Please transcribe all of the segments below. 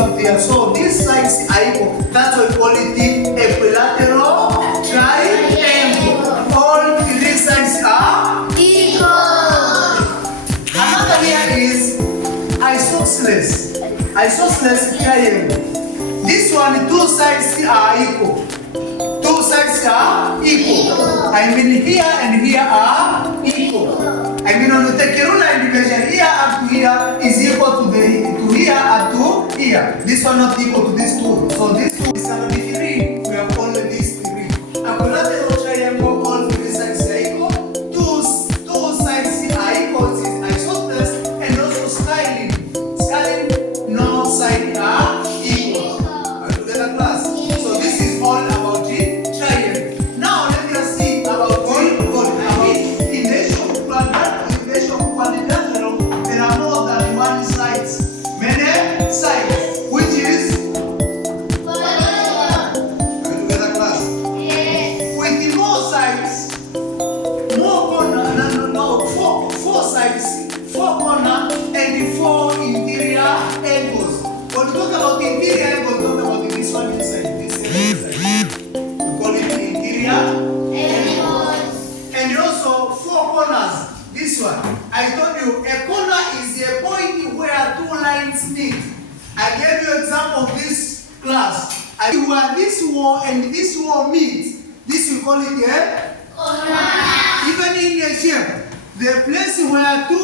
one here. So these sides are equal. That's why we call it the equilateral triangle. All three sides are Equal. Another here is isosceles. Isosceles triangle. This one, two sides are equal. Two sides are equal. I mean here and here are equal. I mean on the take a ruler indication, here up to here is equal to here up to here. This one not equal to this two. So this two is going to be 3. We have only these 3. Equilateral triangle, all three sides are equal. Two sides are equal, it is isosceles, and also scaling. Scaling, no sides are equal. Are you together, class? So this is all about the triangle. Now let us see about the quadrilateral. There are more than one sides. Many sides, which is together, class. With the more sides, more corner, four sides, 4 corner, and the 4 interior angles. When we talk about interior angles, we talk about this one inside, this inside. We call it interior angles. And also 4 corners. This one, I told you, a corner is a point where 2 lines meet. I gave you example of this class. Where this wall and this wall meet, this we call it a corner. Even in a shape, the place where 2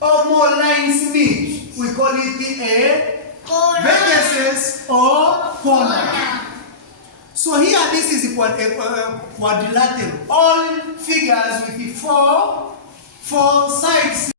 or more lines meet, we call it a vertices or corner. So here, this is a quadrilateral. All figures with the 4 sides.